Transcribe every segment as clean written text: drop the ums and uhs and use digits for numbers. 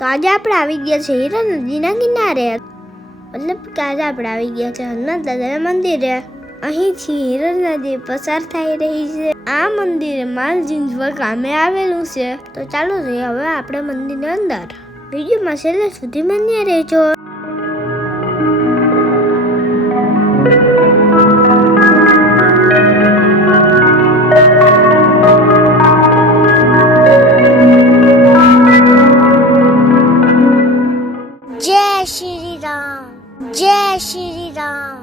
તો આજે આપણે આવી ગયા છે હીરા નદીના કિનારે, મતલબ કે આજે આપણે આવી ગયા છે હનુમાન દાદાના મંદિરે. અહીંથી હીરા નદી પસાર થઈ રહી છે. આ મંદિર માલ જીંજવા ગામે આવેલું છે. તો ચાલો જઈએ હવે આપણે મંદિરની અંદર. વિડીયોમાં છેલ્લે સુધી બન્યા રહેજો. જય શ્રી રામ, જય શ્રી રામ.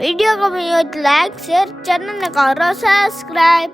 वीडियो को लाइक शेयर चैनल ने करो सब्सक्राइब.